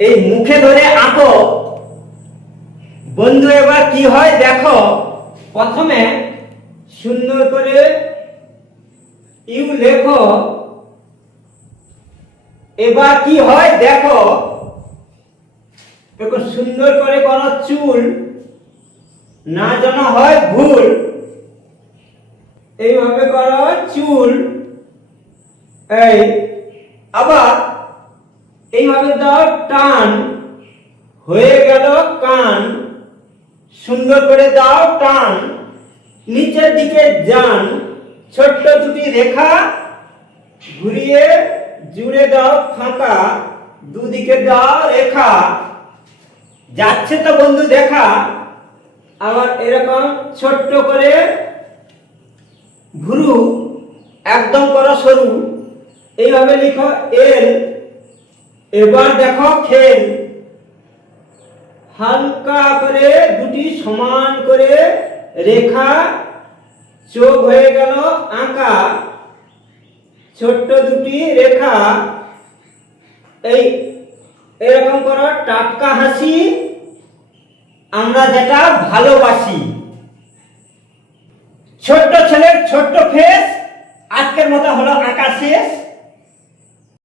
এই মুখে ধরে আঁকো বন্ধু। এবার কি হয় দেখো, প্রথমে সুন্দর করে ইউ লেখো। এবার কি হয় দেখো, একটু সুন্দর করে করো চুল, না যেন হয় ভুল। এইভাবে করো চুল, এই আবার এইভাবে দাও টান, হয়ে গেল কান। সুন্দর করে দাও টান, নিচের দিকে যান, ছোট্ট দুটি রেখা ঘুরিয়ে জুড়ে দাও ফাঁকা, দুদিকে দাও রেখা। যাচ্ছে তো বন্ধু দেখা। আবার এরকম ছোট্ট করে ভুরু একদম করো সরু, এইভাবে লিখো এল। এবার দেখো খেল, হালকা করে দুটি সমান করে রেখা, চোখ হয়ে গেল আঁকা, ছোট্ট দুটি রেখা। এই এরকম করো টাটকা হাসি, আমরা যেটা ভালোবাসি। ছোট্ট ছেলের ছোট্ট ফেস। আজকের মতো হলো আঁকা শেষ।